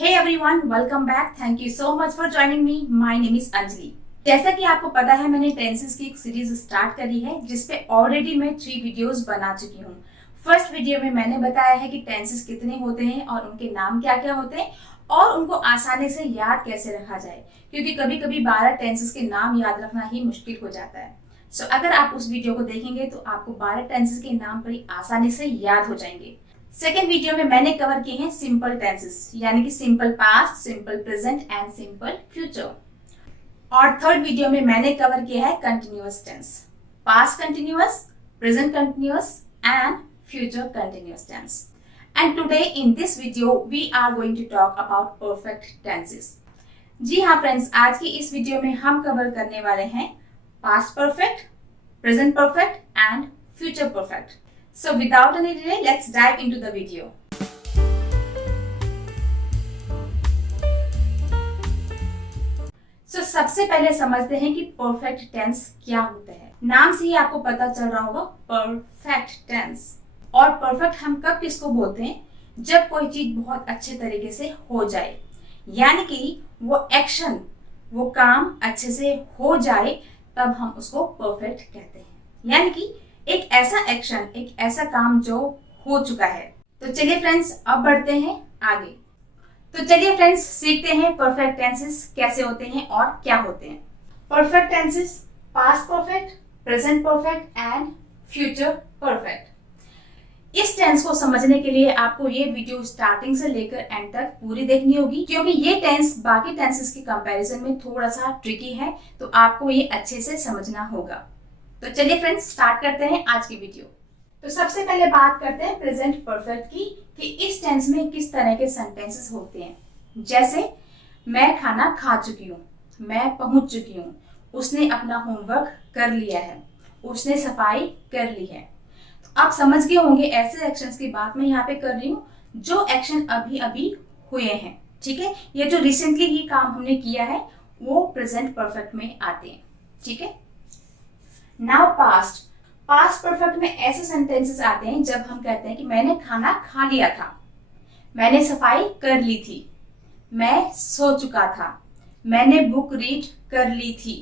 Hey everyone, welcome back. Thank you so much for joining me. My name is Anjali. जैसा कि आपको पता है मैंने टेंसेस की एक सीरीज स्टार्ट करी है जिसपे ऑलरेडी मैं 3 वीडियोस बना चुकी हूँ। फर्स्ट वीडियो में मैंने बताया है कि टेंसेस कितने होते हैं और उनके नाम क्या क्या होते हैं और उनको आसानी से याद कैसे रखा जाए, क्योंकि कभी कभी 12 टेंसेस के नाम याद रखना ही मुश्किल हो जाता है। सो अगर आप उस वीडियो को देखेंगे तो आपको 12 टेंसेस के नाम बड़ी आसानी से याद हो जाएंगे। सेकेंड वीडियो में मैंने कवर किए हैं सिंपल टेंसेस, यानी कि simple past, simple present and simple future. और थर्ड वीडियो में मैंने कवर किया है continuous tense, past continuous, present continuous and future continuous tense. And today in this video we are going to talk about perfect tenses. जी हाँ friends, आज की इस वीडियो में हम कवर करने वाले हैं past perfect, present perfect and future perfect. So without any delay, let's dive into the video. So सबसे पहले समझते हैं कि परफेक्ट टेंस क्या होता है। नाम से ही आपको पता चल रहा होगा परफेक्ट टेंस। और परफेक्ट हम कब किसको बोलते हैं? जब कोई चीज बहुत अच्छे तरीके से हो जाए, यानी कि वो एक्शन, वो काम अच्छे से हो जाए, तब हम उसको परफेक्ट कहते हैं। यानी कि एक ऐसा एक्शन, एक ऐसा काम जो हो चुका है। तो चलिए फ्रेंड्स, अब बढ़ते हैं आगे। तो चलिए फ्रेंड्स, सीखते हैं परफेक्ट टेंसेस कैसे होते हैं और क्या होते हैं। Perfect tenses, past perfect, present perfect and future perfect. इस टेंस को समझने के लिए आपको ये वीडियो स्टार्टिंग से लेकर एंड तक पूरी देखनी होगी, क्योंकि ये टेंस बाकी टेंसेस के कंपैरिजन में थोड़ा सा ट्रिकी है, तो आपको ये अच्छे से समझना होगा। तो चलिए फ्रेंड्स, स्टार्ट करते हैं आज की वीडियो। तो सबसे पहले बात करते हैं प्रेजेंट परफेक्ट की, कि इस टेंस में किस तरह के सेंटेंसेस होते हैं। जैसे मैं खाना खा चुकी हूँ, मैं पहुंच चुकी हूँ, उसने अपना होमवर्क कर लिया है, उसने सफाई कर ली है। तो आप समझ गए होंगे ऐसे एक्शंस की बात मैं यहाँ पे कर रही हूँ जो एक्शन अभी अभी हुए हैं। ठीक है, ये जो रिसेंटली ही काम हमने किया है वो प्रेजेंट परफेक्ट में आते हैं। ठीक है, नाउ पास्ट। पास्ट परफेक्ट में ऐसे सेंटेंसेस आते हैं जब हम कहते हैं कि मैंने खाना खा लिया था, मैंने सफाई कर ली थी, मैं सो चुका था, मैंने बुक रीड कर ली थी।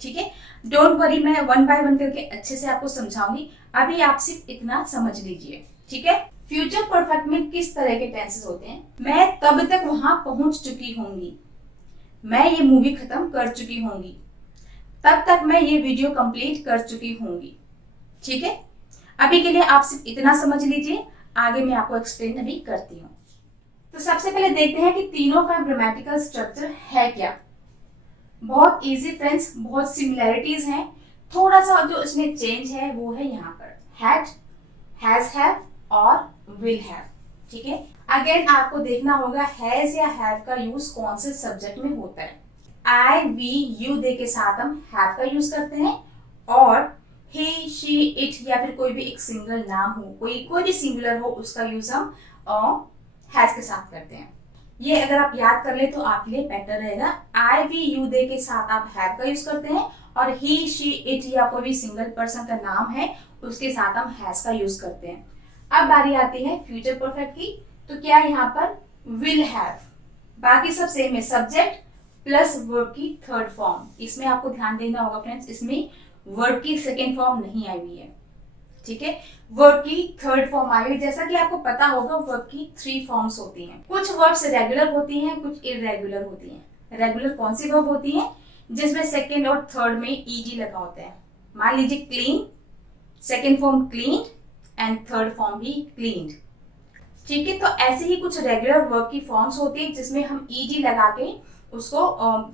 ठीक है, डोंट वरी, मैं वन बाय वन करके अच्छे से आपको समझाऊंगी। अभी आप सिर्फ इतना समझ लीजिए। ठीक है, फ्यूचर परफेक्ट में किस तरह के टेंसेस होते हैं? मैं तब तक वहां पहुंच चुकी होंगी, मैं ये मूवी खत्म कर चुकी होंगी, तब तक मैं ये वीडियो कंप्लीट कर चुकी होंगी। ठीक है, अभी के लिए आप सिर्फ इतना समझ लीजिए, आगे मैं आपको एक्सप्लेन अभी करती हूँ। तो सबसे पहले देखते हैं कि तीनों का ग्रामेटिकल स्ट्रक्चर है क्या। बहुत इजी फ्रेंड्स, बहुत सिमिलैरिटीज हैं, थोड़ा सा जो इसमें चेंज है वो है यहाँ पर हैड, हैज हैव और विल हैव। ठीक है, अगेन आपको देखना होगा हैज या हैव का यूज कौन से सब्जेक्ट में होता है। आई, वी, यू दे के साथ हम हैव का यूज करते हैं, और ही, शी, इट या फिर कोई भी एक सिंगल नाम हो, कोई भी सिंगुलर हो, उसका यूज हम हैज के साथ करते हैं। ये अगर आप याद कर ले तो आपके लिए बेटर रहेगा। आई, वी, यू दे के साथ आप हैव का यूज करते हैं, और ही, शी, इट या कोई भी सिंगल पर्सन का नाम है उसके साथ हम हैज का यूज करते हैं। अब बारी आती है फ्यूचर परफेक्ट की। तो क्या यहाँ पर विल हैव, बाकी सब सेम है, सब्जेक्ट प्लस वर्ब की थर्ड फॉर्म। इसमें आपको ध्यान देना होगा फ्रेंड्स, इसमें वर्ब की सेकेंड फॉर्म नहीं आई हुई है। ठीक है, वर्ब की थर्ड फॉर्म आई हुई। जैसा कि आपको पता होगा वर्ब की 3 फॉर्म्स होती हैं। कुछ वर्ब्स रेगुलर होती हैं, कुछ इरेगुलर होती हैं। रेगुलर कौन सी वर्ब होती है? जिसमें सेकेंड और थर्ड में ईडी लगा होता है। मान लीजिए clean, second form cleaned and third form भी क्लीन्ड। ठीक है, तो ऐसे ही कुछ रेगुलर वर्ब की फॉर्म्स होती है जिसमें हम ईडी लगा के उसको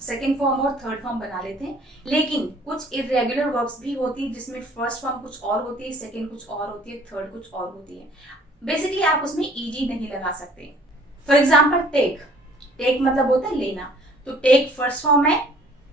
सेकेंड फॉर्म और थर्ड फॉर्म बना लेते हैं। लेकिन कुछ इरेगुलर वर्ब्स भी होती है जिसमें फर्स्ट फॉर्म कुछ और होती है, सेकेंड कुछ और होती है, थर्ड कुछ और होती है। बेसिकली आप उसमें ईडी नहीं लगा सकते। फॉर एग्जाम्पल टेक, टेक मतलब होता है लेना, तो टेक फर्स्ट फॉर्म है,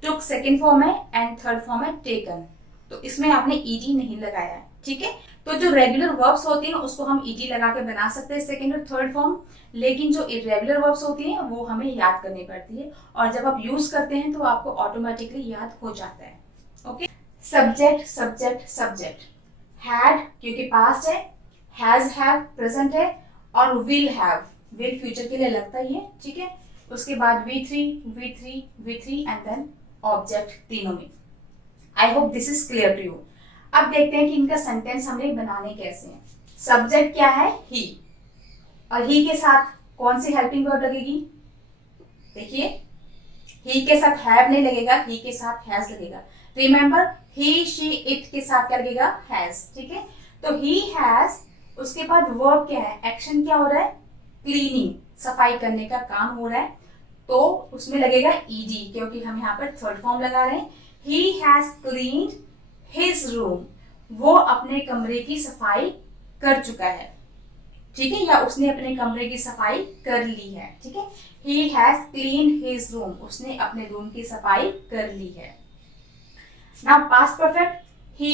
टुक सेकेंड फॉर्म है एंड थर्ड फॉर्म है टेकन, तो इसमें आपने ईडी नहीं लगाया है। ठीक है, तो जो रेगुलर वर्ब्स होती हैं उसको हम ईडी लगा के बना सकते हैं सेकेंड और थर्ड फॉर्म, लेकिन जो इरेगुलर वर्ब्स होती हैं वो हमें याद करनी पड़ती है, और जब आप यूज करते हैं तो आपको ऑटोमेटिकली याद हो जाता है। Okay, subject subject subject, had क्योंकि पास्ट है, हैज हैव प्रेजेंट है, और विल हैव विल फ्यूचर के लिए लगता ही है, ठीक है। उसके बाद V3 एंड देन ऑब्जेक्ट तीनों में। I hope this is clear to you. अब देखते हैं कि इनका सेंटेंस हमें बनाने कैसे हैं। सब्जेक्ट क्या है? ही, और ही के साथ कौन सी हेल्पिंग वर्ब लगेगी? देखिए, ही के साथ हैव नहीं लगेगा, ही के साथ हैज लगेगा। रिमेंबर, ही शी इट के साथ क्या लगेगा? हैज, ठीक है। तो ही हैज, उसके बाद वर्ब क्या है? एक्शन क्या हो रहा है? क्लीनिंग, सफाई करने का काम हो रहा है, तो उसमें लगेगा ईडी, क्योंकि हम यहाँ पर थर्ड फॉर्म लगा रहे हैं। He has cleaned his room, वो अपने कमरे की सफाई कर चुका है, ठीक है, या उसने अपने कमरे की सफाई कर ली है, ठीक है। He has cleaned his room, उसने अपने रूम की सफाई कर ली है। Now past perfect, he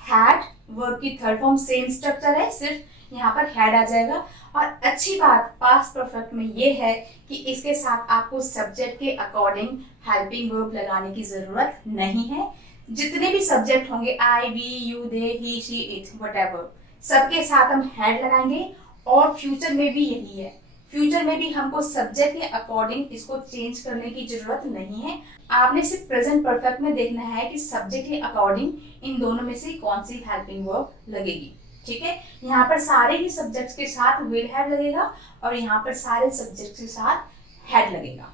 had, verb की थर्ड फॉर्म सेम स्ट्रक्चर है, सिर्फ यहाँ पर हैड आ जाएगा। और अच्छी बात पास्ट परफेक्ट में ये है कि इसके साथ आपको सब्जेक्ट के अकॉर्डिंग हेल्पिंग वर्ब लगाने की जरूरत नहीं है। जितने भी सब्जेक्ट होंगे, I, we, you, they, he, she, it, whatever, सबके साथ हम हैड लगाएंगे। और फ्यूचर में भी यही है, फ्यूचर में भी हमको सब्जेक्ट के अकॉर्डिंग इसको चेंज करने की जरूरत नहीं है। आपने सिर्फ प्रेजेंट परफेक्ट में देखना है कि सब्जेक्ट के अकॉर्डिंग इन दोनों में से कौन सी हेल्पिंग वर्ब लगेगी, ठीक है। यहाँ पर सारे ही सब्जेक्ट्स के साथ विल हैव लगेगा और यहाँ पर सारे सब्जेक्ट्स के साथ हैड लगेगा।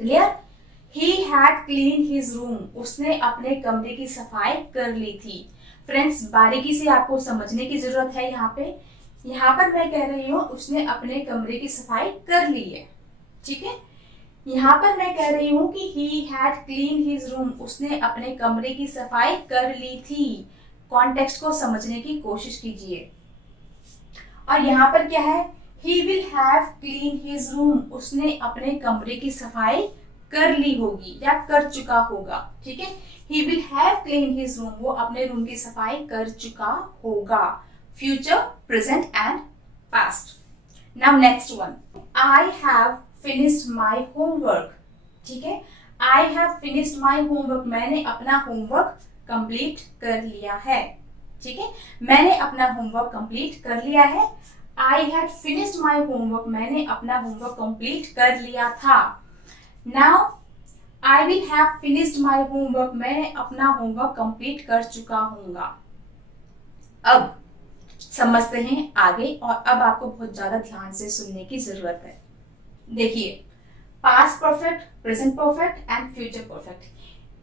Clear? He had clean his room, उसने अपने कमरे की सफाई कर ली थी। फ्रेंड्स, बारीकी से आपको समझने की जरूरत है। यहाँ पर मैं कह रही हूँ उसने अपने कमरे की सफाई कर ली है, ठीक है। यहाँ पर मैं कह रही हूँ कि he had clean his room, उसने अपने कमरे की सफाई कर ली थी। कॉन्टेक्स्ट को समझने की कोशिश कीजिए। और यहाँ पर क्या है? He will have clean his room, उसने अपने कमरे की सफाई कर ली होगी या कर चुका होगा, ठीक है। He will have clean his room, वो अपने रूम की सफाई कर चुका होगा। Future, present and past. Now next one, I have finished my homework, ठीक है। I have finished my homework, मैंने अपना होमवर्क कंप्लीट कर लिया है, ठीक है। मैंने अपना होमवर्क कंप्लीट कर लिया है। I had finished my homework, मैंने अपना होमवर्क कंप्लीट कर लिया था। Now I will have finished my homework, मैं अपना होमवर्क कंप्लीट कर चुका हूँगा। अब समझते हैं आगे, और अब आपको बहुत ज्यादा ध्यान से सुनने की जरूरत है। देखिए, past perfect, present perfect and future perfect,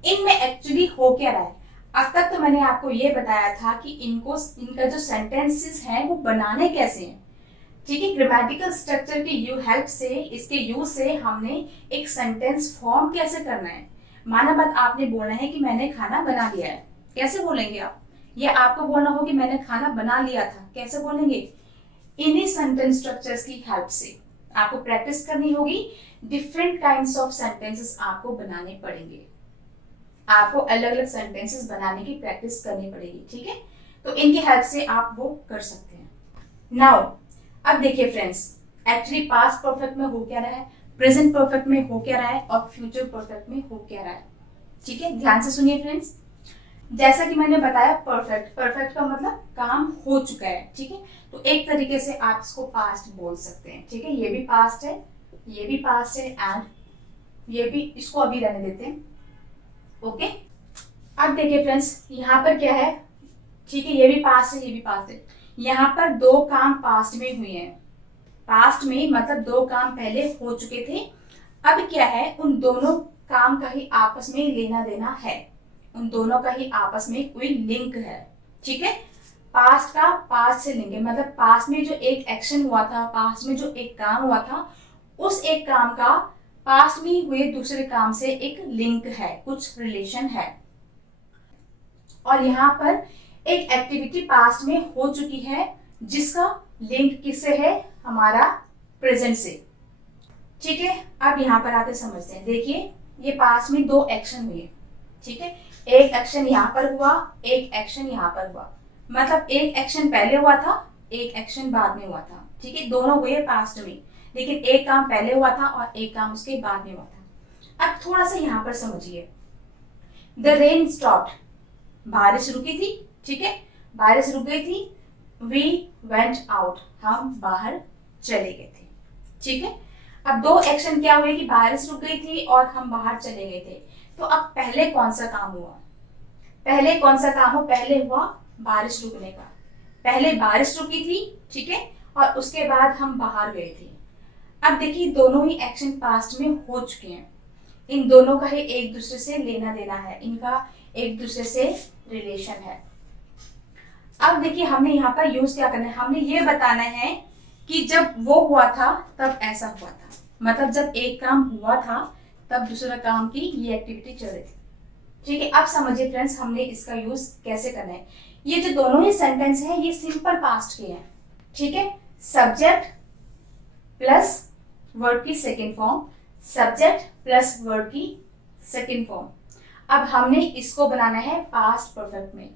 इनमें एक्चुअली हो क्या रहा है? अब तक तो मैंने आपको ये बताया था कि इनका जो सेंटेंसेस हैं वो बनाने कैसे हैं, ठीक है। ग्रामेटिकल स्ट्रक्चर के हेल्प से, इसके यूज से हमने एक सेंटेंस फॉर्म कैसे करना है। माना बात आपने बोलना है कि मैंने खाना बना लिया है, कैसे बोलेंगे आप? या आपको बोलना हो कि मैंने खाना बना लिया था, कैसे बोलेंगे? इन्हीं सेंटेंस स्ट्रक्चर्स की हेल्प से आपको प्रैक्टिस करनी होगी। डिफरेंट काइंड्स ऑफ सेंटेंसेस आपको बनाने पड़ेंगे, आपको अलग अलग सेंटेंसेस बनाने की प्रैक्टिस करनी पड़ेगी, ठीक है। तो इनकी हेल्प से आप वो कर सकते हैं। नाउ अब देखिए फ्रेंड्स, एक्चुअली पास्ट परफेक्ट में हो क्या रहा है, प्रेजेंट परफेक्ट में हो क्या रहा है और फ्यूचर परफेक्ट में हो क्या रहा है, ठीक है। ध्यान से सुनिए फ्रेंड्स। जैसा कि मैंने बताया, परफेक्ट, परफेक्ट का मतलब काम हो चुका है, ठीक है। तो एक तरीके से आप इसको पास्ट बोल सकते हैं, ठीक है। ये भी पास्ट है, ये भी पास्ट है, एंड ये भी, इसको अभी रहने देते हैं, ओके। अब देखिए फ्रेंड्स, यहाँ पर क्या है, ठीक है, ये भी पास्ट है, ये भी पास्ट है। यहाँ पर दो काम पास्ट में हुए हैं, पास्ट में मतलब दो काम पहले हो चुके थे। अब क्या है, उन दोनों काम का ही आपस में लेना देना है, उन दोनों का ही आपस में कोई लिंक है, ठीक है। पास्ट का पास्ट से लिंक है, मतलब पास्ट में जो एक एक्शन हुआ था, पास्ट में जो एक काम हुआ था, उस एक काम का पास्ट में हुए दूसरे काम से एक लिंक है, कुछ रिलेशन है। और यहाँ पर एक एक्टिविटी पास्ट में हो चुकी है जिसका लिंक किससे है? हमारा प्रेजेंट से, ठीक है। अब यहाँ पर आके समझते हैं। देखिए, ये पास्ट में दो एक्शन हुए, ठीक है। एक एक्शन यहाँ पर हुआ, एक एक्शन यहाँ पर हुआ, मतलब एक एक्शन पहले हुआ था, एक एक्शन बाद में हुआ था, ठीक है। दोनों हुए पास्ट में, लेकिन एक काम पहले हुआ था और एक काम उसके बाद में हुआ था। अब थोड़ा सा यहाँ पर समझिए, द रेन स्टॉप्ड, बारिश रुकी थी, ठीक है, बारिश रुक गई थी। वी वेंट आउट, हम बाहर चले गए थे, ठीक है। अब दो एक्शन क्या हुए कि बारिश रुक गई थी और हम बाहर चले गए थे। तो अब पहले कौन सा काम हुआ? पहले कौन सा काम हो? पहले हुआ बारिश रुकने का। पहले बारिश रुकी थी, ठीक है, और उसके बाद हम बाहर गए थे। अब देखिए दोनों ही एक्शन पास्ट में हो चुके हैं। इन दोनों का ही एक दूसरे से लेना देना है, इनका एक दूसरे से रिलेशन है। अब देखिए हमने यहाँ पर यूज क्या करना है, हमने ये बताना है कि जब वो हुआ था तब ऐसा हुआ था, मतलब जब एक काम हुआ था तब दूसरा काम की ये एक्टिविटी चल रही थी। ठीक है, अब समझिए फ्रेंड्स हमने इसका यूज कैसे करना है। ये जो दोनों ही सेंटेंस है ये सिंपल पास्ट के हैं, ठीक है। सब्जेक्ट प्लस वर्ब की second form, subject plus verb की सेकेंड फॉर्म। अब हमने इसको बनाना है पास्ट परफेक्ट में,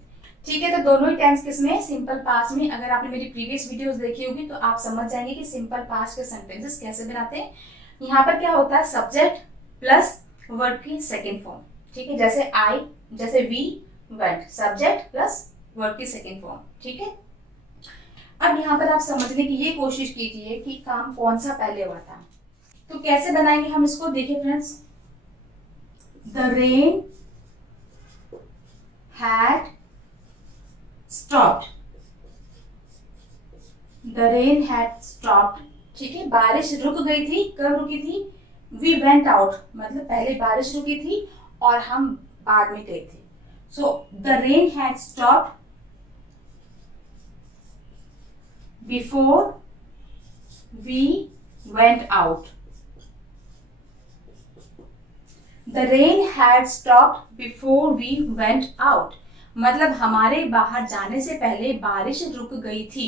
ठीक है। तो दोनों ही टेंस किसमें? सिंपल पास्ट में। अगर आपने मेरी प्रीवियस वीडियोस देखी होगी तो आप समझ जाएंगे कि सिंपल पास्ट के सेंटेंसेस कैसे बनाते हैं। यहाँ पर क्या होता है? सब्जेक्ट प्लस वर्ब की सेकेंड फॉर्म, ठीक है। जैसे आई, जैसे we went, subject plus verb की सेकेंड फॉर्म, ठीक है। अब यहाँ पर आप समझने की ये कोशिश कीजिए कि काम कौन सा पहले हुआ था। तो कैसे बनाएंगे हम इसको? देखिए friends, the rain had stopped, the rain had stopped, ठीक है। बारिश रुक गई थी। कब रुकी थी? वी वेंट आउट, मतलब पहले बारिश रुकी थी और हम बाद में गए थे। So the rain had stopped before we went out. The rain had stopped before we went out. मतलब हमारे बाहर जाने से पहले बारिश रुक गई थी,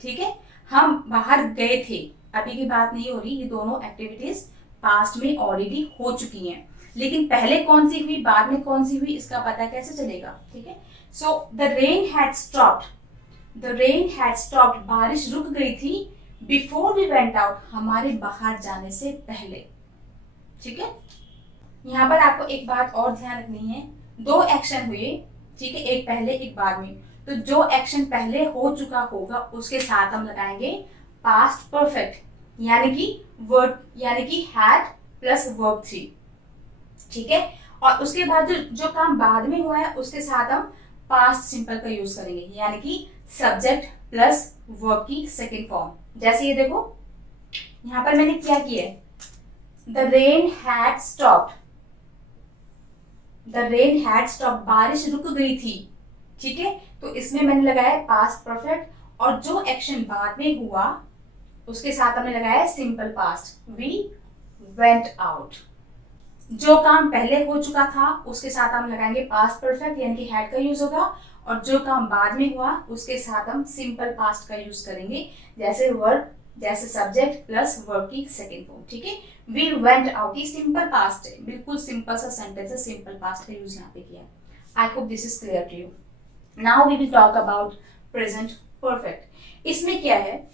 ठीक है। हम बाहर गए थे, अभी की बात नहीं हो रही। ये दोनों एक्टिविटीज पास्ट में ऑलरेडी हो चुकी हैं, लेकिन पहले कौन सी हुई बाद में कौन सी हुई इसका पता कैसे चलेगा, ठीक है। सो the rain had stopped, the rain had stopped, बारिश रुक गई थी। बिफोर वी वेंट आउट, हमारे बाहर जाने से पहले, ठीक है। यहाँ पर आपको एक बात और ध्यान रखनी है, दो एक्शन हुए, ठीक है, एक पहले एक बाद में। तो जो एक्शन पहले हो चुका होगा उसके साथ हम लगाएंगे पास्ट परफेक्ट, यानी कि वर्ब, यानी कि हैड प्लस वर्ब थ्री, ठीक है। और उसके बाद जो काम बाद में हुआ है उसके साथ हम पास्ट सिंपल का यूज करेंगे, यानी कि सब्जेक्ट प्लस वर्ब की सेकेंड फॉर्म। जैसे ये देखो यहाँ पर मैंने क्या किया है, the rain had stopped, the rain had stopped, बारिश रुक गई थी, ठीक है। तो इसमें मैंने लगाया पास्ट परफेक्ट, और जो एक्शन बाद में हुआ उसके साथ हमने लगाया simple past, we went out. जो काम पहले हो चुका था उसके साथ हम लगाएंगे पास्ट परफेक्ट, यानी कि हैड का यूज होगा, और जो काम बाद में हुआ उसके साथ हम सिंपल पास्ट का यूज करेंगे, जैसे वर्ब, जैसे सब्जेक्ट प्लस वर्ब की सेकेंड फॉर्म, ठीक है। वी वेंट आउट, ये सिंपल पास्ट है, बिल्कुल सिंपल सा सेंटेंस है, सिंपल पास्ट का यूज यहाँ पे किया। I hope this is clear to you. Now we will talk about present perfect. इसमें क्या है,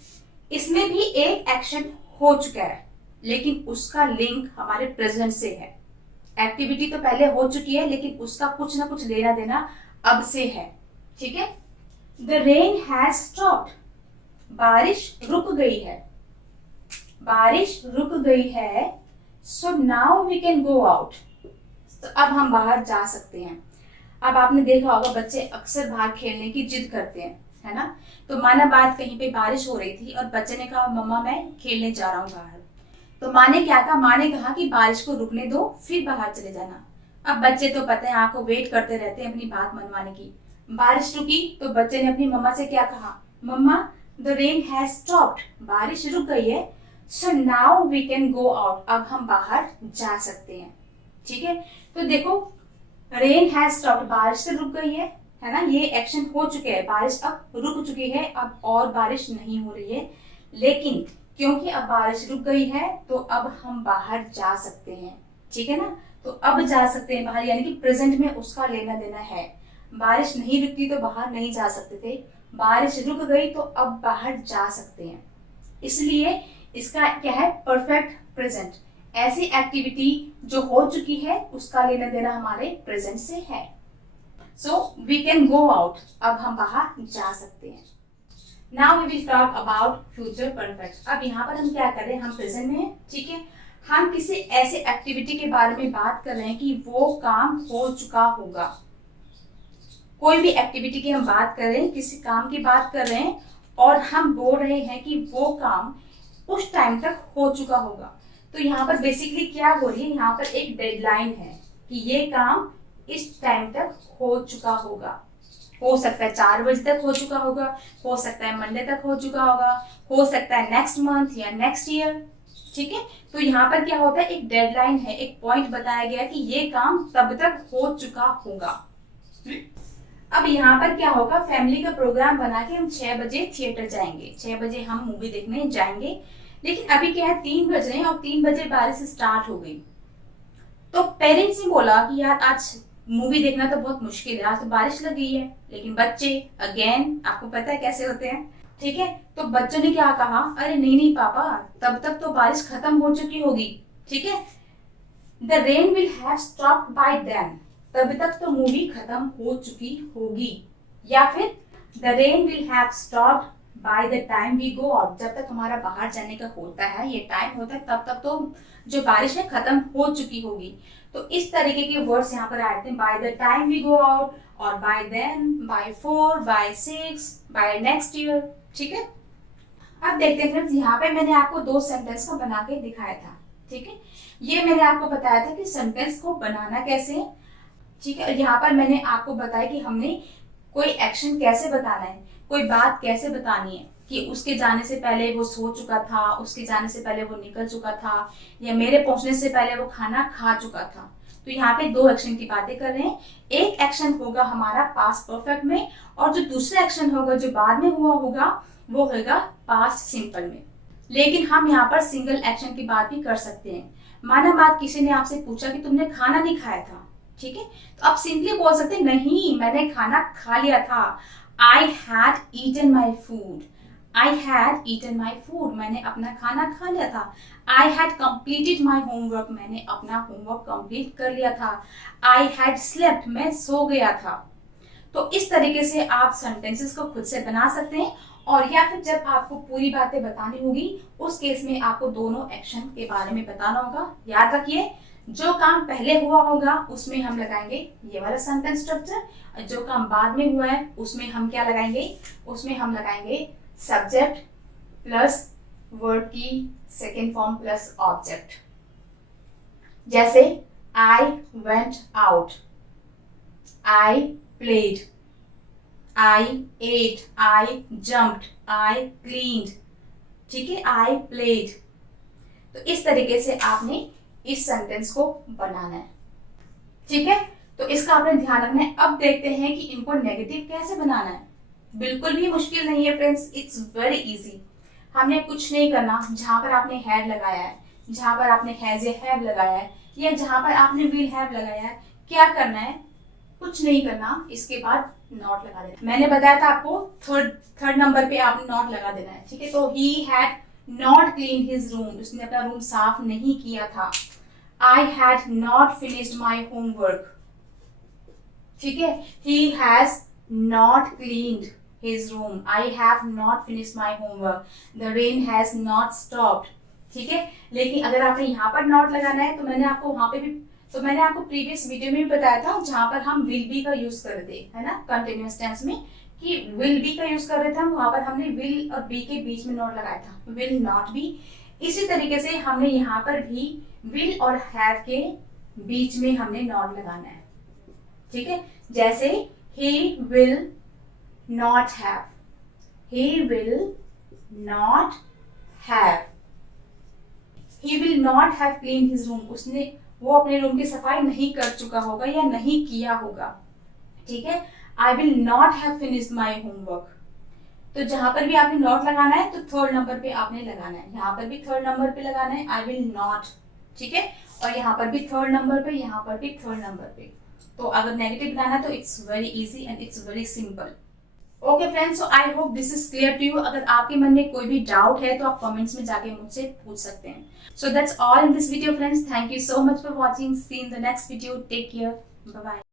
इसमें भी एक एक्शन हो चुका है लेकिन उसका लिंक हमारे प्रेजेंट से है। एक्टिविटी तो पहले हो चुकी है लेकिन उसका कुछ ना कुछ लेना देना अब से है, ठीक है। द रेन हैज स्टॉप्ड, बारिश रुक गई है, बारिश रुक गई है। So now we can go out, तो अब हम बाहर जा सकते हैं। अब आपने देखा होगा बच्चे अक्सर बाहर खेलने की जिद करते हैं, है ना। तो माना बात कहीं पे बारिश हो रही थी और बच्चे ने कहा मम्मा मैं खेलने जा रहा हूँ बाहर। तो माँ ने क्या कहा, माँ ने कहा कि बारिश को रुकने दो फिर बाहर चले जाना। अब बच्चे तो पता है आपको वेट करते रहते हैं अपनी बात मनवाने की। बारिश रुकी तो बच्चे ने अपनी मम्मा से क्या कहा, मम्मा द रेन हैज स्टॉप्ड, बारिश रुक गई है। So now we can go out, अब हम बाहर जा सकते हैं, ठीक है। तो देखो रेन हैज स्टॉप्ड, बारिश से रुक गई है ना, ये एक्शन हो चुके हैं, बारिश अब रुक चुकी है, अब और बारिश नहीं हो रही है। लेकिन क्योंकि अब बारिश रुक गई है तो अब हम बाहर जा सकते हैं, ठीक है ना। तो अब जा सकते हैं बाहर, यानी कि प्रेजेंट में उसका लेना देना है। बारिश नहीं रुकती तो बाहर नहीं जा सकते थे, बारिश रुक गई तो अब बाहर जा सकते हैं। इसलिए इसका क्या है, परफेक्ट प्रेजेंट। ऐसी एक्टिविटी जो हो चुकी है उसका लेना देना हमारे प्रेजेंट से है। So we can go out, अब हम बाहर जा सकते हैं। Now we will talk about future perfect. अब यहाँ पर हम क्या कर रहे हैं, हम प्रेजेंट में हैं, ठीक है। हम किसी ऐसे एक्टिविटी के बारे में बात कर रहे हैं कि वो काम हो चुका होगा। कोई भी एक्टिविटी की हम बात कर रहे हैं, किसी काम की बात कर रहे हैं और हम बोल रहे हैं कि वो काम उस टाइम तक हो चुका होगा। तो यहाँ पर बेसिकली क्या हो रही है, यहाँ पर एक डेडलाइन है कि ये काम इस टाइम तक हो चुका होगा। हो सकता है 4 बजे तक हो चुका होगा, हो सकता है मंडे तक हो चुका होगा, हो सकता है नेक्स्ट मंथ या नेक्स्ट ईयर, ठीक है। तो यहाँ पर क्या होता है, एक डेडलाइन है, एक पॉइंट बताया गया कि ये काम तब तक हो चुका होगा। अब यहाँ पर क्या होगा, फैमिली का प्रोग्राम बना के हम 6 बजे थिएटर जाएंगे, 6 बजे हम मूवी देखने जाएंगे। लेकिन अभी क्या है, 3 बज रहे हैं और 3 बजे बारिश स्टार्ट हो गई। तो पेरेंट्स ने बोला कि यार आज मूवी देखना तो बहुत मुश्किल है, आज तो बारिश लग गई है। लेकिन बच्चे अगेन आपको पता है कैसे होते हैं, ठीक है। तो बच्चों ने क्या कहा, अरे नहीं नहीं पापा, तब तक तो बारिश खत्म हो चुकी होगी, ठीक है। The rain will have stopped by then, तब तक तो मूवी खत्म हो चुकी होगी। या फिर the rain will have stopped by the time we go out, जब तक हमारा बाहर जाने का होता है, ये टाइम होता है, तब तक तो जो बारिश है खत्म हो चुकी होगी। तो इस तरीके के वर्ड्स यहाँ पर आए थे, by the time we go out और by then, by 4, by 6, by next year, ठीक है। अब देखते हैं फ्रेंड्स, यहाँ पे मैंने आपको 2 सेंटेंस को बना के दिखाया था, ठीक है। ये मैंने आपको बताया था कि सेंटेंस को बनाना कैसे है, ठीक है। यहाँ पर मैंने आपको बताया कि हमने कोई एक्शन कैसे बताना है, कोई बात कैसे बतानी है, कि उसके जाने से पहले वो सो चुका था, उसके जाने से पहले वो निकल चुका था, या मेरे पहुंचने से पहले वो खाना खा चुका था। तो यहाँ पे 2 एक्शन की बातें कर रहे हैं। एक एक्शन होगा हमारा पास्ट परफेक्ट में और जो दूसरा एक्शन होगा जो बाद में हुआ होगा वो होगा पास्ट सिंपल में। लेकिन हम यहाँ पर सिंगल एक्शन की बात भी कर सकते हैं। माना बात किसी ने आपसे पूछा कि तुमने खाना नहीं खाया था, ठीक है, तो आप सिंपली बोल सकते हैं, नहीं मैंने खाना खा लिया था, I had eaten my food. I had eaten my food. मैंने अपना खाना खा लिया था। I had completed my homework. मैंने अपना होमवर्क कंप्लीट कर लिया था। I had slept. मैं सो गया था। तो इस तरीके से आप सेंटेंसेस को खुद से बना सकते हैं। और या फिर जब आपको पूरी बातें बतानी होगी उस केस में आपको दोनों एक्शन के बारे में बताना होगा। याद रखिए, जो काम पहले हुआ होगा उसमें हम लगाएंगे ये वाला सेंटेंस स्ट्रक्चर, जो काम बाद में हुआ है उसमें हम क्या लगाएंगे, उसमें हम लगाएंगे सब्जेक्ट प्लस वर्ब की सेकेंड फॉर्म प्लस ऑब्जेक्ट। जैसे I went out, I played, I ate, I jumped, I cleaned, ठीक है, आई प्लेड। तो इस तरीके से आपने इस सेंटेंस को बनाना है, ठीक है। तो इसका आपने ध्यान रखना है। अब देखते हैं कि इनको नेगेटिव कैसे बनाना है। बिल्कुल भी मुश्किल नहीं है फ्रेंड्स, इट्स वेरी इजी। हमने कुछ नहीं करना, जहां पर आपने हैड लगाया है, जहां पर आपने हैज ए हैव लगाया है, या जहां पर आपने विल हैव लगाया है, क्या करना है, कुछ नहीं करना, इसके बाद नॉट लगा देना। मैंने बताया था आपको थर्ड नंबर पे आपने नॉट लगा देना है, ठीक है। तो he had not clean his room, उसने अपना रूम साफ नहीं किया था। I had not finished my homework, ठीक है। He has not cleaned his room. I have not finished my homework. The rain has not stopped, ठीक है। लेकिन अगर आपने यहाँ पर नॉट लगाना है तो मैंने आपको वहां पे भी, तो मैंने आपको प्रीवियस वीडियो में भी बताया था जहां पर हम विल बी का यूज कर रहे थे, है ना, कंटिन्यूअस टेंस में, कि विल बी का यूज कर रहे थे हम, वहां पर हमने विल और बी के बीच में नॉट लगाया था, विल नॉट बी। इसी तरीके से हमने यहाँ पर भी विल और हैव के बीच में हमने नॉट लगाना है, ठीक है। जैसे he will not have, he will not have, he will not have cleaned his room, उसने वो अपने रूम की सफाई नहीं कर चुका होगा या नहीं किया होगा, ठीक है। I will not have finished my homework, तो जहां पर भी आपने नॉट लगाना है तो थर्ड नंबर पे आपने लगाना है, यहाँ पर भी थर्ड नंबर पे लगाना है आई विल नॉट, ठीक है। और यहाँ पर भी थर्ड नंबर पे, यहाँ पर भी थर्ड नंबर पे। तो अगर नेगेटिव बनाना है तो it's very easy and it's very simple. Okay friends, so I hope this is clear to you. अगर आपके मन में कोई भी डाउट है तो आप कमेंट्स में जाके मुझसे पूछ सकते हैं। So that's all in this video friends, thank you so much for watching, see in the next video, take care, bye bye.